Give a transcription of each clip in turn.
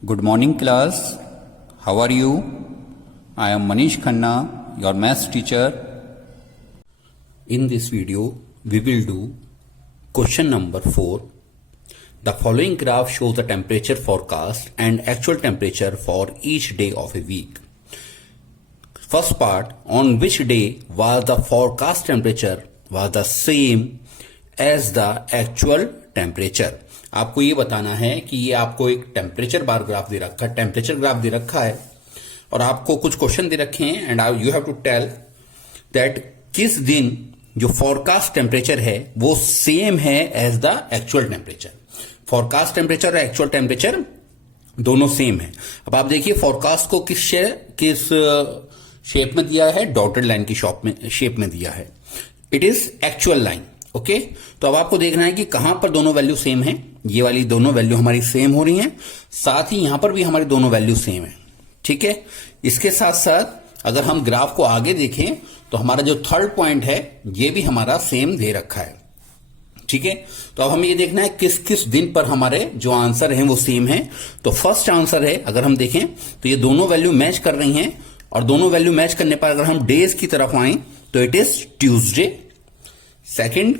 Good morning, class. How are you? I am Manish Khanna, your maths teacher. In this video, we will do question number 4. The following graph shows the temperature forecast and actual temperature for each day of a week. First part, on which day was the forecast temperature was the same as the actual temperature. आपको ये बताना है कि ये आपको एक temperature bar graph दे रखा है, टेम्परेचर ग्राफ दे रखा है और आपको कुछ क्वेश्चन दे रखे हैं and you have to tell that किस दिन जो फॉरकास्ट टेम्परेचर है वो सेम है as the actual temperature. Forecast temperature और एक्चुअल टेम्परेचर दोनों सेम है. अब आप देखिए फॉरकास्ट को किस शेप में दिया है, डॉटेड लाइन की शेप में दिया है. It is actual line. Okay, तो अब आपको देखना है कि कहां पर दोनों वैल्यू सेम है. ये वाली दोनों वैल्यू हमारी सेम हो रही हैं, साथ ही यहां पर भी हमारी दोनों वैल्यू सेम है. ठीक है, इसके साथ साथ अगर हम ग्राफ को आगे देखें तो हमारा जो थर्ड पॉइंट है ये भी हमारा सेम दे रखा है. ठीक है, तो अब हमें ये देखना है किस किस दिन पर हमारे जो आंसर हैं वो सेम है. तो फर्स्ट आंसर है, अगर हम देखें तो ये दोनों वैल्यू मैच कर रही हैं और दोनों वैल्यू मैच करने पर अगर हम डेज की तरफ आए तो इट इज ट्यूसडे. सेकंड,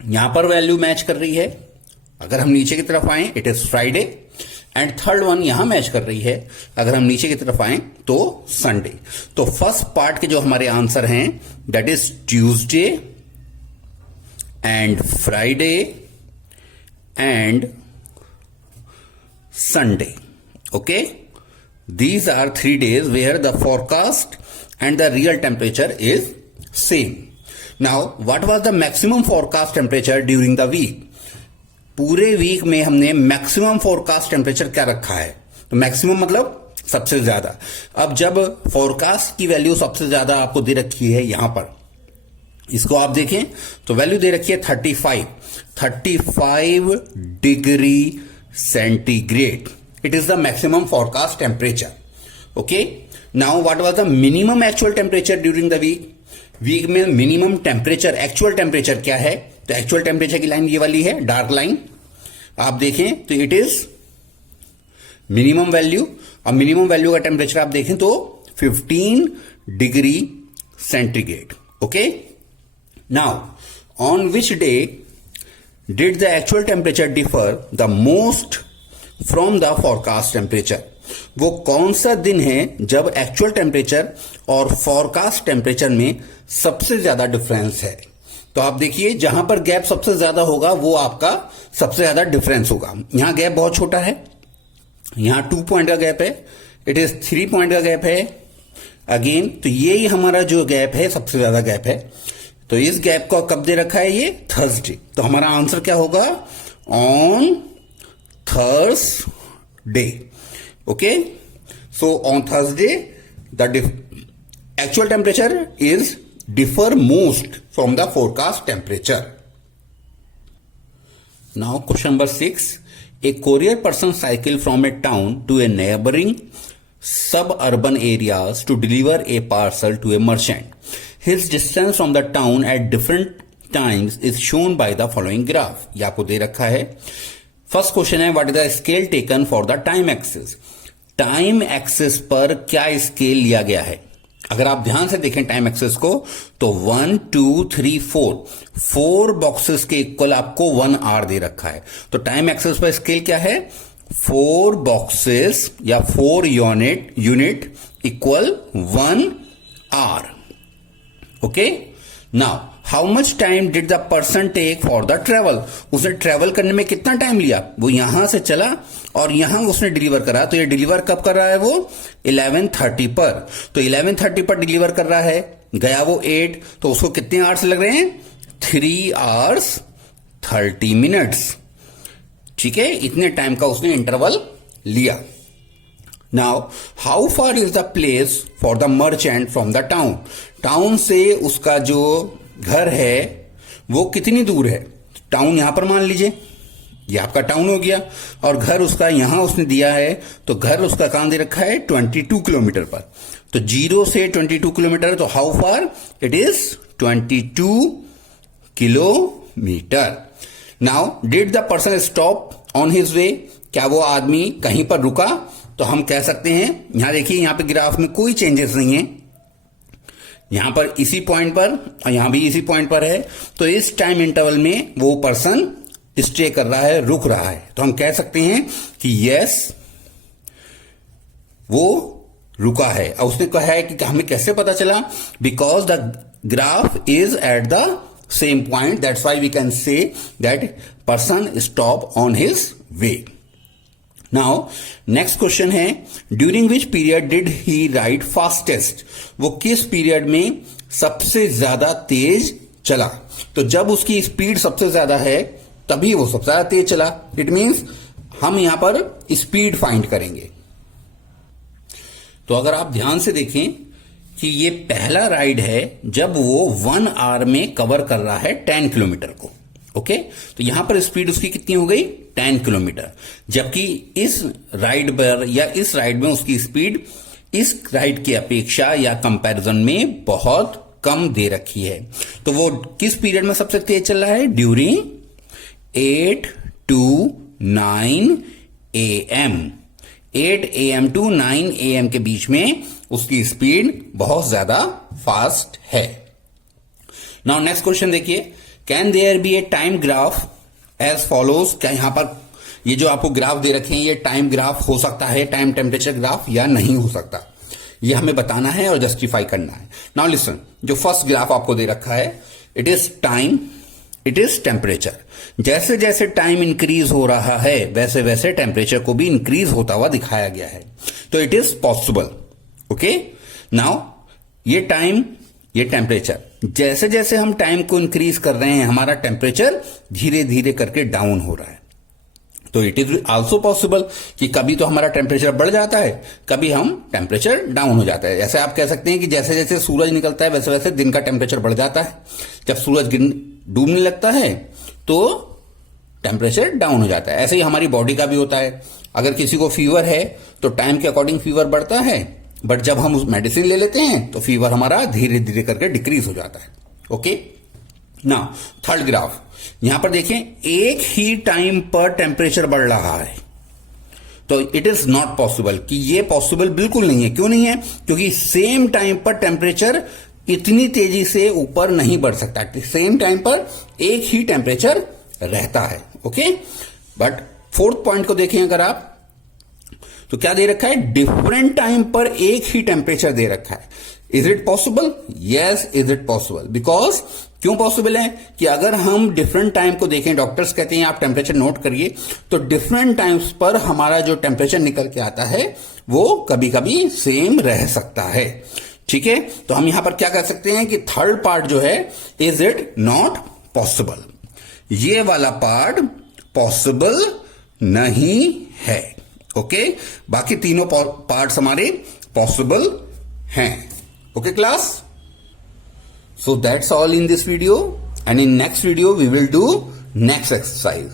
यहां पर वैल्यू मैच कर रही है, अगर हम नीचे की तरफ आए it is Friday. And third one यहां मैच कर रही है, अगर हम नीचे की तरफ आए तो संडे. तो फर्स्ट पार्ट के जो हमारे आंसर हैं that is Tuesday and Friday and Sunday. Okay, these are 3 days where the forecast and the real temperature is same. Now, what was the maximum forecast temperature during the week? पूरे week में हमने maximum forecast temperature क्या रखा है, तो maximum मतलब सबसे ज्यादा. अब जब फोरकास्ट की वैल्यू सबसे ज्यादा आपको दे रखी है यहां पर, इसको आप देखें तो वैल्यू दे रखी है 35 degree centigrade. It is the maximum forecast temperature. Okay. Now, what was the minimum actual temperature during the week? Week में मिनिमम टेम्परेचर, एक्चुअल टेम्परेचर क्या है, तो एक्चुअल टेम्परेचर की लाइन ये वाली है, डार्क लाइन. आप देखें तो इट इज मिनिमम वैल्यू, और मिनिमम वैल्यू का टेम्परेचर आप देखें तो 15 degree centigrade. Okay, now on which day did the actual temperature differ the most from the forecast temperature. वो कौन सा दिन है जब एक्चुअल टेम्परेचर और फॉरकास्ट टेम्परेचर में सबसे ज्यादा डिफरेंस है. तो आप देखिए जहां पर गैप सबसे ज्यादा होगा वो आपका सबसे ज्यादा डिफरेंस होगा. यहां गैप बहुत छोटा है, यहां 2 पॉइंट का गैप है, इट इज 3 पॉइंट का गैप है अगेन. तो ये ही हमारा जो गैप है सबसे ज्यादा गैप है. तो इस गैप को कब दे रखा है, ये थर्सडे. तो हमारा आंसर क्या होगा, on Thursday. Okay, so on Thursday the actual temperature is differ most from the forecast temperature. Now question number 6. A courier person cycle from a town to a neighboring suburban areas to deliver a parcel to a merchant. His distance from the town at different times is shown by the following graph. ये आपको दे रखा है. First question है what is the scale taken for the time axis. Time axis पर क्या scale लिया गया है. अगर आप ध्यान से देखें टाइम एक्सिस को तो 1 2 3 4 बॉक्सेस के इक्वल आपको 1 आवर दे रखा है. तो टाइम एक्सिस पर स्केल क्या है, 4 बॉक्सेस या 4 unit equal 1 hour. Okay, now how much time did the person take for the travel. उसने ट्रेवल करने में कितना टाइम लिया, वो यहां से चला और यहां उसने डिलीवर करा. तो ये डिलीवर कब कर रहा है, वो 11:30 पर. तो 11:30 पर डिलीवर कर रहा है, गया वो 8, तो उसको कितने आवर्स लग रहे हैं, 3 hours 30 minutes. ठीक है, इतने टाइम का उसने इंटरवल लिया. Now how far is the place for the merchant from the town. Town से उसका जो घर है वो कितनी दूर है. टाउन यहां पर मान लीजिए, ये आपका टाउन हो गया और घर उसका यहां उसने दिया है, तो घर उसका कहां दे रखा है, 22 किलोमीटर पर. तो 0 से 22 किलोमीटर, तो how far, it is 22 kilometre. Now did the person stop on his वे. क्या वो आदमी कहीं पर रुका? तो हम कह सकते हैं, यहां देखिए, यहां पे ग्राफ में कोई चेंजेस नहीं है, यहां पर इसी पॉइंट पर और यहां भी इसी पॉइंट पर है, तो इस टाइम इंटरवल में वो पर्सन स्टे कर रहा है, रुक रहा है। तो हम कह सकते हैं कि यस, वो रुका है। और उसने कहा है कि हमें कैसे पता चला? Because the graph is at the same point, that's why we can say that person stop on his way. Now next question है, during which period did he ride fastest? वो किस पीरियड में सबसे ज्यादा तेज चला? तो जब उसकी स्पीड सबसे ज्यादा है तभी वो सबसे ज्यादा तेज चला। इट मीन्स हम यहां पर स्पीड फाइंड करेंगे। तो अगर आप ध्यान से देखें कि ये पहला राइड है जब वो 1 आवर में कवर कर रहा है 10 किलोमीटर को। ओके, तो यहां पर स्पीड उसकी कितनी हो गई? 10 किलोमीटर। जबकि इस राइड पर या इस राइड में उसकी स्पीड इस राइड की अपेक्षा या कंपैरिजन में बहुत कम दे रखी है। तो वो किस पीरियड में सबसे तेज चल रहा है? During 8 to 9 AM। 8 AM to 9 AM के बीच में उसकी स्पीड बहुत ज्यादा फास्ट है। नाउ नेक्स्ट क्वेश्चन देखिए, can there be a time graph as follows? क्या यहां पर ये जो आपको ग्राफ दे रखे हैं ये टाइम ग्राफ हो सकता है, टाइम टेम्परेचर ग्राफ, या नहीं हो सकता? ये हमें बताना है और जस्टिफाई करना है। नाउ लिसन, जो फर्स्ट ग्राफ आपको दे रखा है, it is time, it is temperature. जैसे जैसे टाइम इंक्रीज हो रहा है वैसे वैसे टेम्परेचर को भी इंक्रीज होता हुआ दिखाया गया है। तो it is possible. Okay, now ये टाइम, ये टेम्परेचर, जैसे जैसे हम टाइम को इंक्रीज कर रहे हैं हमारा टेम्परेचर धीरे धीरे करके डाउन हो रहा है। तो इट इज ऑल्सो पॉसिबल कि कभी तो हमारा टेम्परेचर बढ़ जाता है, कभी हम टेम्परेचर डाउन हो जाता है। जैसे आप कह सकते हैं कि जैसे जैसे सूरज निकलता है वैसे वैसे दिन का टेम्परेचर बढ़ जाता है। जब सूरज डूबने लगता है तो टेम्परेचर डाउन हो जाता है। ऐसे ही हमारी बॉडी का भी होता है। अगर किसी को फीवर है तो टाइम के अकॉर्डिंग फीवर बढ़ता है, बट जब हम उस मेडिसिन ले लेते हैं तो फीवर हमारा धीरे धीरे करके डिक्रीज हो जाता है। ओके, ना थर्ड ग्राफ, यहां पर देखें, एक ही टाइम पर टेम्परेचर बढ़ रहा है। तो इट इज नॉट पॉसिबल, कि ये पॉसिबल बिल्कुल नहीं है। क्यों नहीं है? क्योंकि सेम टाइम पर टेम्परेचर इतनी तेजी से ऊपर नहीं बढ़ सकता। सेम टाइम पर एक ही टेम्परेचर रहता है। ओके, बट फोर्थ पॉइंट को देखें अगर आप, तो क्या दे रखा है? डिफरेंट टाइम पर एक ही टेम्परेचर दे रखा है। Is it possible? Yes, is it possible. Because क्यों पॉसिबल है? कि अगर हम डिफरेंट टाइम को देखें, डॉक्टर्स कहते हैं आप टेम्परेचर नोट करिए, तो डिफरेंट टाइम्स पर हमारा जो टेम्परेचर निकल के आता है वो कभी कभी सेम रह सकता है। ठीक है, तो हम यहां पर क्या कर सकते हैं कि थर्ड पार्ट जो है, इज इट नॉट पॉसिबल, ये वाला पार्ट पॉसिबल नहीं है। ओके, बाकी तीनों पार्ट्स हमारे पॉसिबल हैं। Okay class, so that's all in this video, and in next video we will do next exercise.